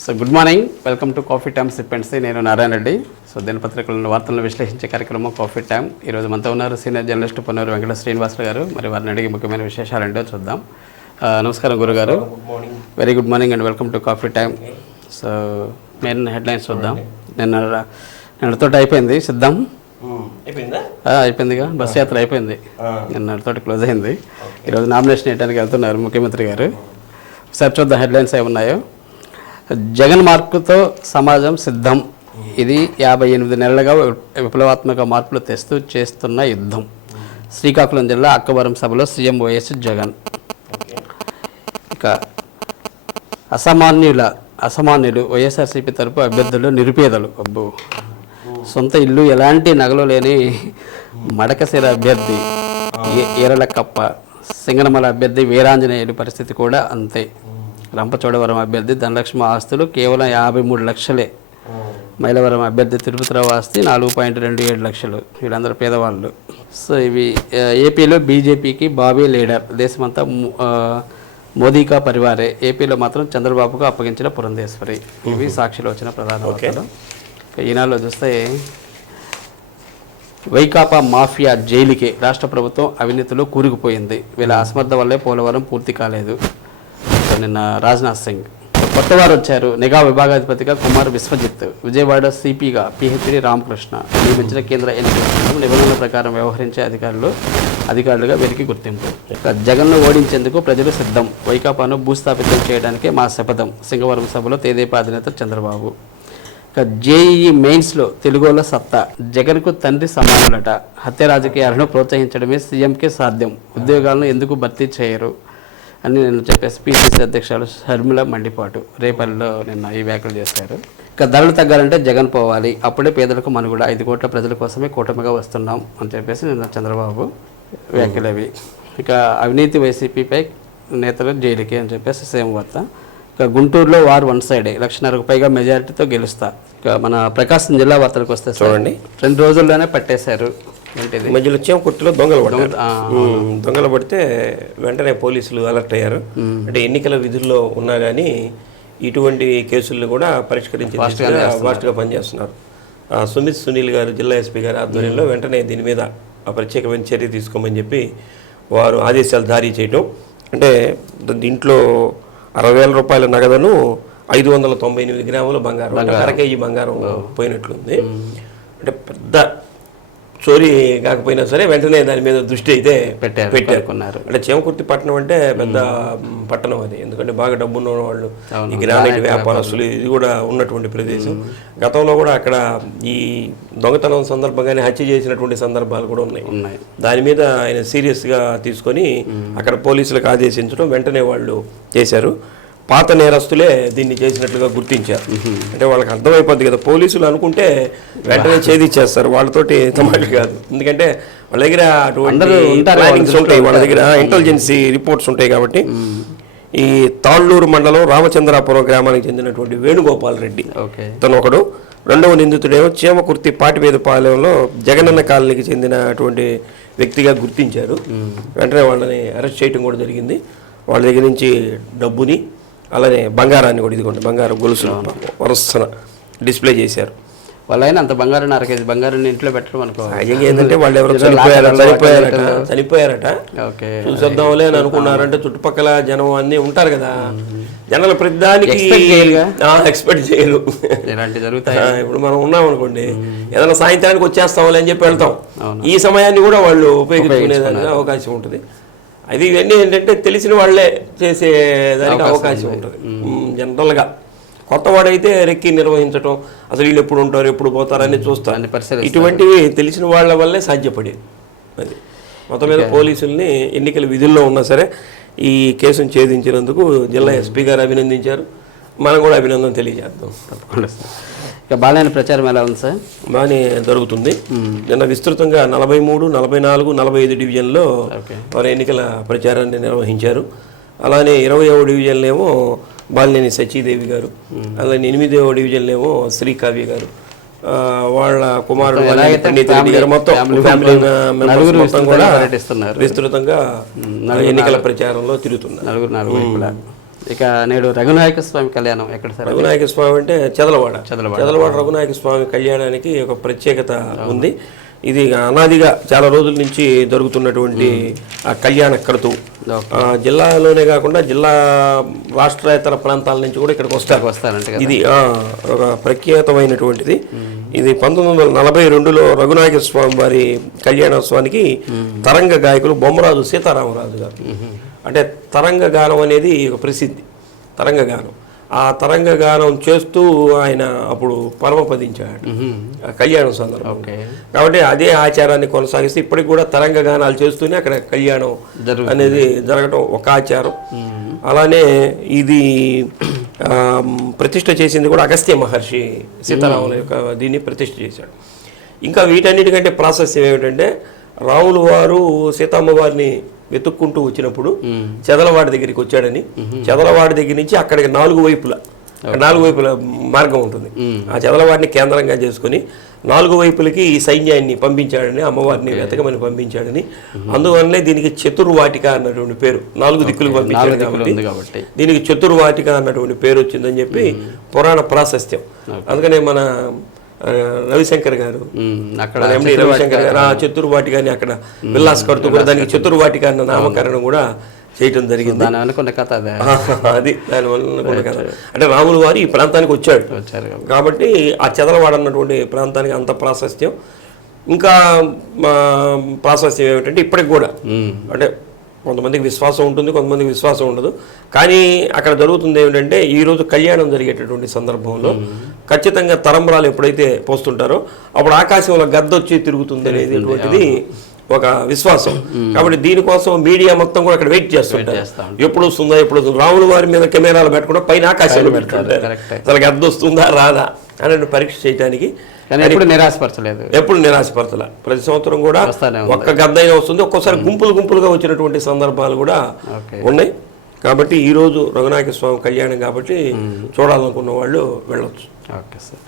So good morning, welcome to coffee time సిప్పెండ్స్. నేను Narayana Reddy. So దినపత్రికలను వార్తలను విశ్లేషించే కార్యక్రమం కాఫీ టైమ్. ఈరోజు మనతో ఉన్నారు సీనియర్ జర్నలిస్ట్ పొన్నూరు వెంకట శ్రీనివాసరావు గారు. మరి వారిని అడిగి ముఖ్యమైన విశేషాలు ఏంటో చూద్దాం. నమస్కారం గురుగారు. Very good morning and welcome to coffee time. So main headlines చూద్దాం. నిన్నతో అయిపోయింది సిద్ధం, అయిపోయిందిగా, బస్ యాత్ర అయిపోయింది, నిన్నతో క్లోజ్ అయింది. ఈరోజు నామినేషన్ వేయడానికి వెళ్తున్నారు ముఖ్యమంత్రి గారు. ఒకసారి చూద్దాం హెడ్లైన్స్ ఏమున్నాయో. జగన్ మార్పుతో సమాజం సిద్ధం, ఇది 58 నెలలుగా విప్లవాత్మక మార్పులు తెస్తూ చేస్తున్న యుద్ధం. శ్రీకాకుళం జిల్లా అక్కవరం సభలో సీఎం వైఎస్ జగన్. ఇక అసామాన్యులు వైఎస్ఆర్సీపీ తరపు అభ్యర్థులు నిరుపేదలు. అబ్బో, సొంత ఇల్లు ఎలాంటి నగలు లేని మడకశిర అభ్యర్థి ఈరలకప్ప, సింగనమల అభ్యర్థి వీరాంజనేయులు పరిస్థితి కూడా అంతే. రంపచోడవరం అభ్యర్థి ధనలక్ష్మి ఆస్తులు కేవలం 53 లక్షలే. మైలవరం అభ్యర్థి తిరుపతిరావు ఆస్తి 4.27 లక్షలు. వీళ్ళందరూ పేదవాళ్ళు. సో ఇవి ఏపీలో బీజేపీకి బాబీ లీడర్, దేశమంతా మోదీకా పరివారే. ఏపీలో మాత్రం చంద్రబాబుకు అప్పగించిన పురంధేశ్వరి. ఇవి సాక్షిలో వచ్చిన ప్రధాన వార్తలు. ఈనాడులో చూస్తే వైకాపా మాఫియా జైలుకే, రాష్ట్ర ప్రభుత్వం అవినీతిలో కూరుకుపోయింది, వీళ్ళ అసమర్థ వల్లే పోలవరం పూర్తి కాలేదు. నిన్న రాజ్నాథ్ సింగ్. కొత్తవారు వచ్చారు. నిఘా విభాగాధిపతిగా కుమార్ విశ్వజిత్, విజయవాడ సిపిగా పిహెచ్డి రామకృష్ణ నియమించిన కేంద్ర ఎన్నికల సంఘం నిబంధనల ప్రకారం వ్యవహరించే అధికారులుగా వీరికి గుర్తింపు. జగన్ను ఓడించేందుకు ప్రజలు సిద్ధం, వైకాపాను భూస్థాపితం చేయడానికే మా శపథం. సింగవరం సభలో తెదేపా అధినేత చంద్రబాబు. ఇక జేఈఈ మెయిన్స్లో తెలుగుల సత్తా, జగన్కు తండ్రి సమానులట. హత్య రాజకీయాలను ప్రోత్సహించడమే సీఎంకే సాధ్యం, ఉద్యోగాలను ఎందుకు భర్తీ చేయరు అని నిన్న చెప్పేసి పిసిసి అధ్యక్షులు షర్మిల మండిపాటు. రేపల్లిలో నిన్న ఈ వ్యాఖ్యలు చేశారు. ఇక ధరలు తగ్గాలంటే జగన్ పోవాలి, అప్పుడే పేదలకు మనుగడ, 5 కోట్ల ప్రజల కోసమే కూటమిగా వస్తున్నాం అని చెప్పేసి నిన్న చంద్రబాబు వ్యాఖ్యలు అవి. ఇక అవినీతి వైసీపీపై నేతలు జైలుకి అని చెప్పేసి సేమ్ వార్త. ఇక గుంటూరులో వార్ వన్ సైడే, 1,50,000కు పైగా మెజారిటీతో గెలుస్తా. ఇక మన ప్రకాశం జిల్లా వార్తలకు వస్తే చూడండి, 2 రోజుల్లోనే పట్టేశారు. మధ్యలో వచ్చేమకుర్తిలో దొంగలు పడితే వెంటనే పోలీసులు అలర్ట్ అయ్యారు. అంటే ఎన్నికల విధుల్లో ఉన్నా కానీ ఇటువంటి కేసులను కూడా పరిష్కరించి ఫాస్ట్గా పనిచేస్తున్నారు. సునీల్ గారు, జిల్లా ఎస్పీ గారి ఆధ్వర్యంలో వెంటనే దీని మీద ప్రత్యేకమైన చర్య తీసుకోమని చెప్పి వారు ఆదేశాలు జారీ చేయటం. అంటే దీంట్లో 60,000 రూపాయల నగదును 598 గ్రాముల బంగారం, 1/2 కేజీ బంగారం పోయినట్లుంది. అంటే పెద్ద చోరీ కాకపోయినా సరే వెంటనే దాని మీద దృష్టి అయితే పెట్టారు. అంటే చేమకుర్తి పట్టణం అంటే పెద్ద పట్టణం అది, ఎందుకంటే బాగా డబ్బున్న వాళ్ళు, ఈ గ్రానైట్ వ్యాపారస్తులు, ఇది కూడా ఉన్నటువంటి ప్రదేశం. గతంలో కూడా అక్కడ ఈ దొంగతనం సందర్భంగానే హత్య చేసినటువంటి సందర్భాలు కూడా ఉన్నాయి. దాని మీద ఆయన సీరియస్గా తీసుకొని అక్కడ పోలీసులకు ఆదేశించడం, వెంటనే వాళ్ళు చేశారు. పాత నేరస్తులే దీన్ని చేసినట్లుగా గుర్తించారు. అంటే వాళ్ళకి అర్థమైపోద్ది కదా, పోలీసులు అనుకుంటే వెంటనే ఛేదించేస్తారు, వాళ్ళతోటి తమాషా కాదు. ఎందుకంటే వాళ్ళ దగ్గర అటువంటి ప్లానింగ్స్ ఉంటాయి, వాళ్ళ దగ్గర ఇంటెలిజెన్సీ రిపోర్ట్స్ ఉంటాయి. కాబట్టి ఈ తాళ్ళూరు మండలం రామచంద్రాపురం గ్రామానికి చెందినటువంటి వేణుగోపాల్ రెడ్డి తను ఒకడు. 2వ నిందితుడేమో చేమకుర్తి పాటివేదపాలెంలో జగనన్న కాలనీకి చెందినటువంటి వ్యక్తిగా గుర్తించారు. వెంటనే వాళ్ళని అరెస్ట్ చేయడం కూడా జరిగింది. వాళ్ళ దగ్గర నుంచి డబ్బుని, అలానే బంగారాన్ని కూడా, ఇదిగోండి బంగారం గొలుసులు వరుసన డిస్ప్లే చేశారు. వాళ్ళైనా అంత బంగారం 1/2 కేజీ బంగారాన్ని ఇంట్లో పెట్టడం అనుకో. ఏంటంటే వాళ్ళు ఎవరు చనిపోయారట, చూసేద్దాంలే అని అనుకున్నారంటే చుట్టుపక్కల జనం అన్నీ ఉంటారు కదా, జనాలు ప్రతిదానికి ఎక్స్పెక్ట్ చేయరు. ఇప్పుడు మనం ఉన్నాం అనుకోండి, ఏదైనా సాయంత్రానికి వచ్చేస్తాంలే అని చెప్పి వెళ్తాం. ఈ సమయాన్ని కూడా వాళ్ళు ఉపయోగించుకునేదానికి అవకాశం ఉంటుంది. అది ఇవన్నీ ఏంటంటే తెలిసిన వాళ్ళే చేసేదానికి అవకాశం ఉంటుంది. జనరల్గా కొత్తవాడైతే రెక్కి నిర్వహించడం, అసలు వీళ్ళు ఎప్పుడు ఉంటారు ఎప్పుడు పోతారని చూస్తారు. ఇటువంటివి తెలిసిన వాళ్ళ వల్లే సాధ్యపడేది. అది మొత్తం మీద పోలీసుల్ని ఎన్నికల విధుల్లో ఉన్నా సరే ఈ కేసును ఛేదించినందుకు జిల్లా ఎస్పీ గారు అభినందించారు. మనం కూడా అభినందన తెలియజేద్దాం. తప్పకుండా. ఇక బాలైన ప్రచారం ఎలా ఉంది సార్? బాగానే జరుగుతుంది. నిన్న విస్తృతంగా 43, 44, 45 డివిజన్లో వారు ఎన్నికల ప్రచారాన్ని నిర్వహించారు. అలానే 20వ డివిజన్లో ఏమో బాలినేని సచీదేవి గారు, అలానే 8వ డివిజన్లో ఏమో శ్రీకావ్య గారు, వాళ్ళ కుమారుడు గారు, మొత్తం ఫ్యామిలీ మెంబర్స్ మొత్తం కూడా విస్తృతంగా ఎన్నికల ప్రచారంలో తిరుగుతున్నారు. ఇక నేడు రఘునాయక స్వామి కళ్యాణం ఎక్కడ సార్? రఘునాయక స్వామి అంటే చెదలవాడ రఘునాయక స్వామి కళ్యాణానికి ఒక ప్రత్యేకత ఉంది. ఇది అనాదిగా చాలా రోజుల నుంచి జరుగుతున్నటువంటి కళ్యాణ క్రతువు. జిల్లాలోనే కాకుండా జిల్లా రాష్ట్రేతర ప్రాంతాల నుంచి కూడా ఇక్కడికి వస్తారంటే ఇది ఒక ప్రఖ్యాతమైనటువంటిది. ఇది 1942లో రఘునాయక స్వామి వారి కళ్యాణోత్సవానికి తరంగ గాయకులు బొమ్మరాజు సీతారామరాజు గారు, అంటే తరంగ గానం అనేది ఒక ప్రసిద్ధి. తరంగ గానం, ఆ తరంగ గానం చేస్తూ ఆయన అప్పుడు పరమపదించాడు కళ్యాణం సందర్భంగా. కాబట్టి అదే ఆచారాన్ని కొనసాగిస్తే ఇప్పటికి కూడా తరంగ గానాలు చేస్తూనే అక్కడ కళ్యాణం అనేది జరగడం ఒక ఆచారం. అలానే ఇది ప్రతిష్ఠ చేసింది కూడా అగస్త్య మహర్షి సీతారాముల యొక్క దీన్ని ప్రతిష్ఠ చేశాడు. ఇంకా వీటన్నిటికంటే ప్రాశస్యం ఏమిటంటే రాములు వారు సీతమ్మ వారిని వెతుక్కుంటూ వచ్చినప్పుడు చెదలవాడి దగ్గరికి వచ్చాడని, చెదలవాడి దగ్గర నుంచి అక్కడికి 4 వైపుల మార్గం ఉంటుంది. ఆ చెదలవాడిని కేంద్రంగా చేసుకుని 4 వైపులకి ఈ సైన్యాన్ని పంపించాడని, అమ్మవారిని వెతకమని పంపించాడని, అందువల్లనే దీనికి చతుర్వాటిక అన్నటువంటి పేరు. 4 దిక్కులు పంపించాడు కాబట్టి దీనికి చతుర్వాటిక అన్నటువంటి పేరు వచ్చిందని చెప్పి పురాణ ప్రాశస్త్యం. అందుకనే మన రవిశంకర్ గారు రవిశంకర్ గారు ఆ చతుర్వాటిక అని అక్కడ విల్లాస్ కడుతూ కూడా దానికి చతుర్వాటిక అన్న నామకరణం కూడా చేయటం జరిగింది. అది దానివల్ల కథ. అంటే రాములు వారు ఈ ప్రాంతానికి వచ్చాడు కాబట్టి ఆ చెదలవాడ అన్నటువంటి ప్రాంతానికి అంత ప్రాశస్త్యం. ఇంకా ప్రాశస్త్యం ఏమిటంటే ఇప్పటికి కూడా అంటే కొంతమందికి విశ్వాసం ఉంటుంది, కొంతమందికి విశ్వాసం ఉండదు. కానీ అక్కడ జరుగుతుంది ఏమిటంటే ఈరోజు కళ్యాణం జరిగేటటువంటి సందర్భంలో ఖచ్చితంగా తరంబరాలు ఎప్పుడైతే పోస్తుంటారో అప్పుడు ఆకాశంలో గద్దొచ్చి తిరుగుతుంది అనేటువంటిది ఒక విశ్వాసం. కాబట్టి దీనికోసం మీడియా మొత్తం కూడా అక్కడ వెయిట్ చేస్తుంటారు, ఎప్పుడు వస్తుందా ఎప్పుడు వస్తుందా. రాముల వారి మీద కెమెరాలు పెట్టుకుంటే పైన ఆకాశంలో పెట్టుకుంటారు, అసలు గద్ద వస్తుందా రాదా అనేది పరీక్ష చేయడానికి. ఎప్పుడు నిరాశపరచలే. ప్రతి సంవత్సరం కూడా ఒక్క గద్ద అయినా వస్తుంది. ఒక్కోసారి గుంపులుగా వచ్చినటువంటి సందర్భాలు కూడా ఉన్నాయి. కాబట్టి ఈరోజు రఘునాయక స్వామి కళ్యాణం కాబట్టి చూడాలనుకున్న వాళ్ళు వెళ్ళొచ్చు. Okay sir.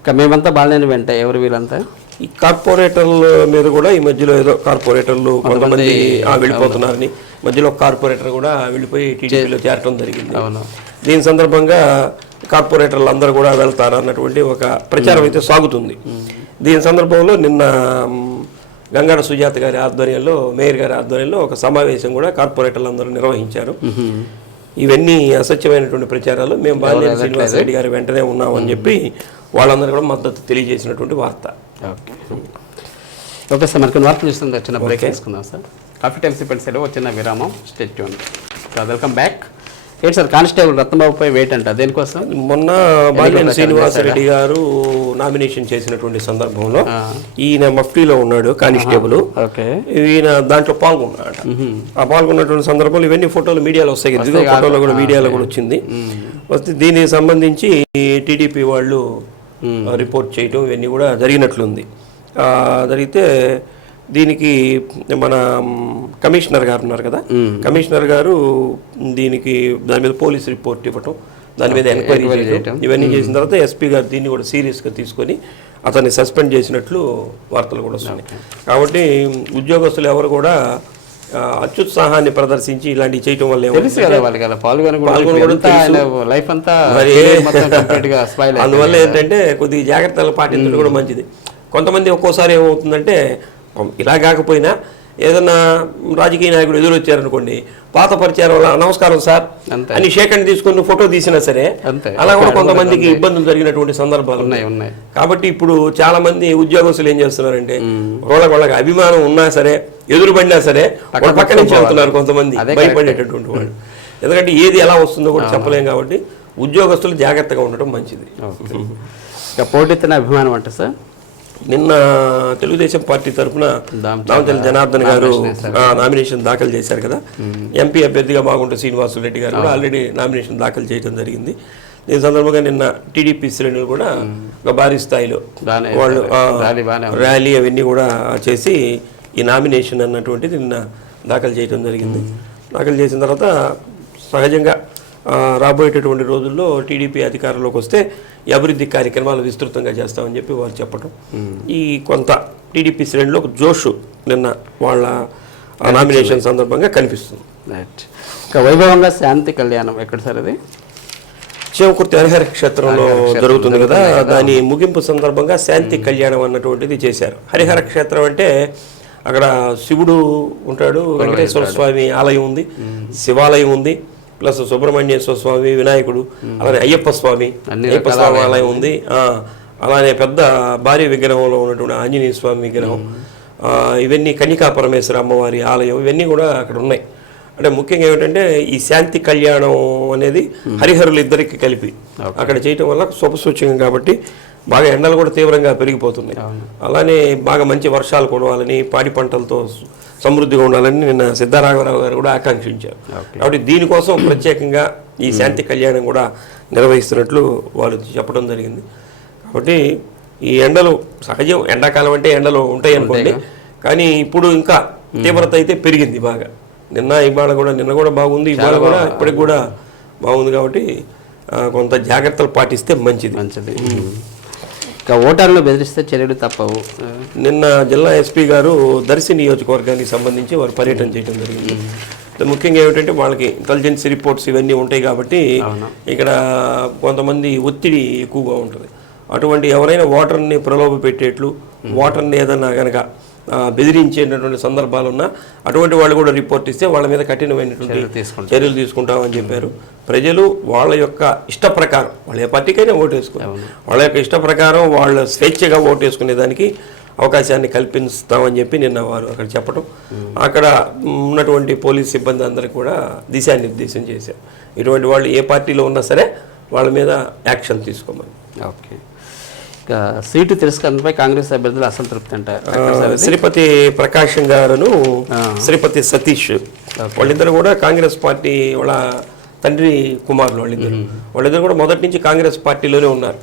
ఇక మేమంతా బాగానే వెంట ఎవరు వీళ్ళంతా ఈ కార్పొరేటర్ల మీద కూడా ఈ మధ్యలో ఏదో కార్పొరేటర్లు కొంతమంది వెళ్ళిపోతున్నారని, మధ్యలో కార్పొరేటర్ కూడా వెళ్ళిపోయి టీడీపీలో చేరటం జరిగింది. దీని సందర్భంగా కార్పొరేటర్లు అందరూ కూడా వెళ్తారు అన్నటువంటి ఒక ప్రచారం అయితే సాగుతుంది. దీని సందర్భంలో నిన్న గంగాడ సుజాత గారి ఆధ్వర్యంలో, మేయర్ గారి ఆధ్వర్యంలో ఒక సమావేశం కూడా కార్పొరేటర్లు అందరూ నిర్వహించారు. ఇవన్నీ అసత్యమైనటువంటి ప్రచారాలు. మేము బాలినేని శ్రీనివాసరెడ్డి గారి వెంటనే ఉన్నామని చెప్పి వాళ్ళందరూ కూడా మద్దతు తెలియజేసినటువంటి వార్త. ఓకే సార్, మనకు వార్తలు చూస్తుంది. చిన్న బ్రేక్ తీసుకుందాం సార్. కాఫీ టైమ్ సిపెంట్స్లో వచ్చిన విరామం. Stay tune. Welcome back. ఏంటి సార్, కానిస్టేబుల్ రత్నబాబుపై వెయిట్ అంట, దేనికోసం? మొన్న బాలినేని శ్రీనివాసరెడ్డి గారు నామినేషన్ చేసినటువంటి సందర్భంలో ఈయన మఫ్టీలో ఉన్నాడు కానిస్టేబుల్. ఈయన దాంట్లో పాల్గొన్నాడు. ఆ పాల్గొన్నటువంటి సందర్భంలో ఇవన్నీ ఫోటోలు మీడియాలో వస్తాయి, ఫోటోలో కూడా మీడియాలో కూడా వచ్చింది. వస్తే దీనికి సంబంధించి టీడీపీ వాళ్ళు రిపోర్ట్ చేయటం ఇవన్నీ కూడా జరిగినట్లుంది. జరిగితే దీనికి మన కమిషనర్ గారు ఉన్నారు కదా, కమిషనర్ గారు దీనికి దాని మీద పోలీస్ రిపోర్ట్ ఇవ్వటం, దాని మీద ఎంక్వైరీ చేయటం, ఇవన్నీ చేసిన తర్వాత ఎస్పీ గారు దీన్ని కూడా సీరియస్గా తీసుకొని అతన్ని సస్పెండ్ చేసినట్లు వార్తలు కూడా వస్తున్నాయి. కాబట్టి ఉద్యోగస్తులు ఎవరు కూడా అత్యుత్సాహాన్ని ప్రదర్శించి ఇలాంటివి చేయటం వల్ల అందువల్ల ఏంటంటే కొద్దిగా జాగ్రత్తలు పాటించడం కూడా మంచిది. కొంతమంది ఒక్కోసారి ఏమవుతుందంటే ఇలా కాకపోయినా ఏదన్నా రాజకీయ నాయకుడు ఎదురొచ్చారనుకోండి, పాత పరిచయం వల్ల నమస్కారం సార్ అని షేకండ్ తీసుకుని ఫోటో తీసినా సరే అలా కూడా కొంతమందికి ఇబ్బందులు జరిగినటువంటి సందర్భాలు ఉన్నాయి. కాబట్టి ఇప్పుడు చాలా మంది ఉద్యోగస్తులు ఏం చేస్తున్నారంటే వాళ్ళకి అభిమానం ఉన్నా సరే, ఎదురుపడినా సరే పక్క నుంచి వెళ్తున్నారు కొంతమంది, భయపడేటటువంటి వాళ్ళు. ఎందుకంటే ఏది ఎలా వస్తుందో కూడా చెప్పలేం. కాబట్టి ఉద్యోగస్తులు జాగ్రత్తగా ఉండటం మంచిది. పోటీతన అభిమానం అంటే సార్, నిన్న తెలుగుదేశం పార్టీ తరఫున దామచల జనార్దన్ గారు నామినేషన్ దాఖలు చేశారు కదా. ఎంపీ అభ్యర్థిగా బాగుంటే శ్రీనివాసరెడ్డి గారు కూడా ఆల్రెడీ నామినేషన్ దాఖలు చేయడం జరిగింది. దీని సందర్భంగా నిన్న టీడీపీ శ్రేణులు కూడా ఒక భారీ స్థాయిలో వాళ్ళు ర్యాలీ అవన్నీ కూడా చేసి ఈ నామినేషన్ అన్నటువంటిది నిన్న దాఖలు చేయడం జరిగింది. దాఖలు చేసిన తర్వాత సహజంగా రాబోయేటటువంటి రోజుల్లో టీడీపీ అధికారంలోకి వస్తే ఈ అభివృద్ధి కార్యక్రమాలు విస్తృతంగా చేస్తామని చెప్పి వారు చెప్పడం, ఈ కొంత టీడీపీ శ్రేణిలో ఒక జోషు నిన్న వాళ్ళ ఆ నామినేషన్ సందర్భంగా కనిపిస్తుంది. రైట్. ఇక వైభవంగా శాంతి కళ్యాణం ఎక్కడ సార్ అది? చీమకుర్తి హరిహర క్షేత్రంలో జరుగుతుంది కదా, దాని ముగింపు సందర్భంగా శాంతి కళ్యాణం అన్నటువంటిది చేశారు. హరిహర క్షేత్రం అంటే అక్కడ శివుడు ఉంటాడు, వెంకటేశ్వర స్వామి ఆలయం ఉంది, శివాలయం ఉంది, ప్లస్ సుబ్రహ్మణ్యేశ్వర స్వామి, వినాయకుడు, అలానే అయ్యప్ప స్వామి ఆలయం ఉంది, అలానే పెద్ద భారీ విగ్రహంలో ఉన్నటువంటి ఆంజనేయ స్వామి విగ్రహం, ఇవన్నీ కన్యకా పరమేశ్వర అమ్మవారి ఆలయం, ఇవన్నీ కూడా అక్కడ ఉన్నాయి. అంటే ముఖ్యంగా ఏమిటంటే ఈ శాంతి కళ్యాణం అనేది హరిహరులు ఇద్దరికి కలిపి అక్కడ చేయటం వల్ల శుభసూచకం కాబట్టి బాగా ఎండలు కూడా తీవ్రంగా పెరిగిపోతున్నాయి. అలానే బాగా మంచి వర్షాలు కురవాలని, పాడి పంటలతో సమృద్ధిగా ఉండాలని నిన్న సిద్ధారాఘవరావు గారు కూడా ఆకాంక్షించారు. కాబట్టి దీనికోసం ప్రత్యేకంగా ఈ శాంతి కళ్యాణం కూడా నిర్వహిస్తున్నట్లు వాళ్ళు చెప్పడం జరిగింది. కాబట్టి ఈ ఎండలు సహజం, ఎండాకాలం అంటే ఎండలు ఉంటాయి అనుకోండి, కానీ ఇప్పుడు ఇంకా తీవ్రత అయితే పెరిగింది బాగా. నిన్న కూడా బాగుంది, ఇవాళ కూడా ఇప్పటికి కూడా బాగుంది. కాబట్టి కొంత జాగ్రత్తలు పాటిస్తే మంచిది. ఇంకా ఓటర్లు బెదిరిస్తే చర్యలు తప్పవు. నిన్న జిల్లా ఎస్పీ గారు దర్శి నియోజకవర్గానికి సంబంధించి వారు పర్యటన చేయడం జరిగింది. ముఖ్యంగా ఏమిటంటే వాళ్ళకి ఇంటెలిజెన్స్ రిపోర్ట్స్ ఇవన్నీ ఉంటాయి కాబట్టి ఇక్కడ కొంతమంది ఒత్తిడి ఎక్కువగా ఉంటుంది. అటువంటి ఎవరైనా ఓటర్ని ప్రలోభ పెట్టేట్లు, ఓటర్ని ఏదన్నా కనుక బెదిరించేటటువంటి సందర్భాలు ఉన్నా అటువంటి వాళ్ళు కూడా రిపోర్ట్ ఇస్తే వాళ్ళ మీద కఠినమైనటువంటి చర్యలు తీసుకుంటామని చెప్పారు. ప్రజలు వాళ్ళ యొక్క ఇష్ట ప్రకారం, వాళ్ళ ఏ పార్టీకైనా ఓటు వేసుకున్నారు, వాళ్ళ యొక్క ఇష్ట ప్రకారం వాళ్ళ స్వేచ్ఛగా ఓటు వేసుకునే దానికి అవకాశాన్ని కల్పిస్తామని చెప్పి నిన్న వారు అక్కడ చెప్పడం, అక్కడ ఉన్నటువంటి పోలీస్ సిబ్బంది అందరికీ కూడా దిశానిర్దేశం చేశారు. ఇటువంటి వాళ్ళు ఏ పార్టీలో ఉన్నా సరే వాళ్ళ మీద యాక్షన్ తీసుకోమని. ఓకే. ఇక సీటు తిరస్కరణపై కాంగ్రెస్ అభ్యర్థులు అసంతృప్తి అంటారు. శ్రీపతి ప్రకాశం గారును శ్రీపతి సతీష్ వాళ్ళిద్దరు కూడా కాంగ్రెస్ పార్టీ వాళ్ళ తండ్రి కుమారులు. వాళ్ళిద్దరు కూడా మొదటి నుంచి కాంగ్రెస్ పార్టీలోనే ఉన్నారు.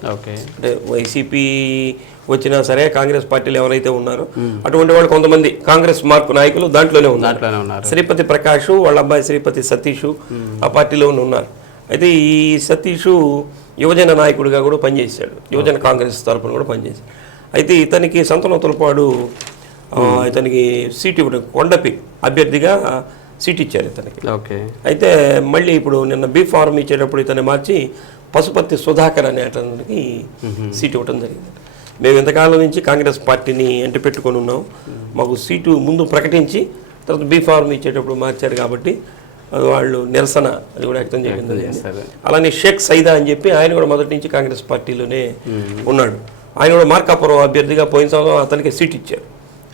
అంటే వైసీపీ వచ్చినా సరే కాంగ్రెస్ పార్టీలో ఎవరైతే ఉన్నారో అటువంటి వాళ్ళు కొంతమంది కాంగ్రెస్ మార్పు నాయకులు దాంట్లోనే ఉన్నారు. శ్రీపతి ప్రకాష్ వాళ్ళ అబ్బాయి శ్రీపతి సతీష్ ఆ పార్టీలోనే ఉన్నారు. అయితే ఈ సతీష్ యువజన నాయకుడిగా కూడా పనిచేశాడు, యువజన కాంగ్రెస్ తరఫున కూడా పనిచేశాడు. అయితే ఇతనికి సంతనోతులపాడు ఇతనికి సీట్ ఇవ్వడం, కొండపి అభ్యర్థిగా సీట్ ఇచ్చారు ఇతనికి. అయితే మళ్ళీ ఇప్పుడు నిన్న బీ ఫార్మ్ ఇచ్చేటప్పుడు ఇతన్ని మార్చి పశుపతి సుధాకర్ అనే అతనికి సీట్ ఇవ్వడం జరిగింది. మేము ఇంతకాలం నుంచి కాంగ్రెస్ పార్టీని ఎంటి పెట్టుకొని ఉన్నాం, మాకు సీటు ముందు ప్రకటించి తర్వాత బీ ఫార్మ్ ఇచ్చేటప్పుడు మార్చారు కాబట్టి వాళ్ళు నిరసన అది కూడా వ్యక్తం చేయడం. అలానే షేక్ సైదా అని చెప్పి ఆయన కూడా మొదటి నుంచి కాంగ్రెస్ పార్టీలోనే ఉన్నాడు. ఆయన కూడా మార్కాపురం అభ్యర్థిగా పోయిన సంవత్సరం అతనికి సీట్ ఇచ్చారు.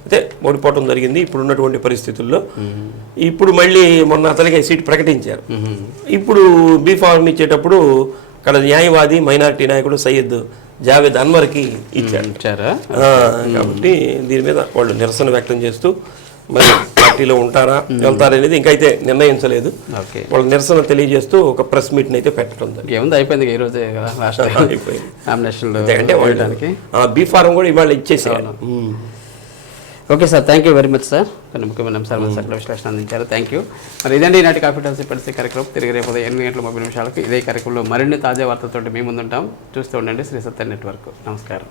అయితే ఓడిపోవడం జరిగింది ఇప్పుడు ఉన్నటువంటి పరిస్థితుల్లో. ఇప్పుడు మళ్ళీ మొన్న అతనికి సీట్ ప్రకటించారు. ఇప్పుడు బీ ఫార్మ్ ఇచ్చేటప్పుడు అక్కడ న్యాయవాది మైనారిటీ నాయకుడు సయ్యద్ జావేద్ అన్వర్కి ఇచ్చారు. కాబట్టి దీని మీద వాళ్ళు నిరసన వ్యక్తం చేస్తూ మరి పార్టీలో ఉంటారా వెళ్తారనేది ఇంకైతే నిర్ణయించలేదు. వాళ్ళ నిరసన తెలియజేస్తూ ఒక ప్రెస్ మీట్ని అయితే పెట్టడం అయిపోయింది. ఈ రోజే బీ ఫారం కూడా ఇవాళ ఇచ్చేసారు. Okay sir, thank you very much sir. కొన్ని ముఖ్యమైన అంశాలు సకల విశ్లేషణ అందించారు. Thank you. మరి ఇదండి ఈనాటి కాన్ఫిడెన్స్ పరిస్థితి కార్యక్రమం. తిరిగి రేపు 8 గంటల 30 నిమిషాలకు ఇదే కార్యక్రమంలో మరిన్ని తాజా వార్తలతో మీ ముందుంటాం. చూస్తూ ఉండండి శ్రీ సత్య నెట్వర్క్. నమస్కారం.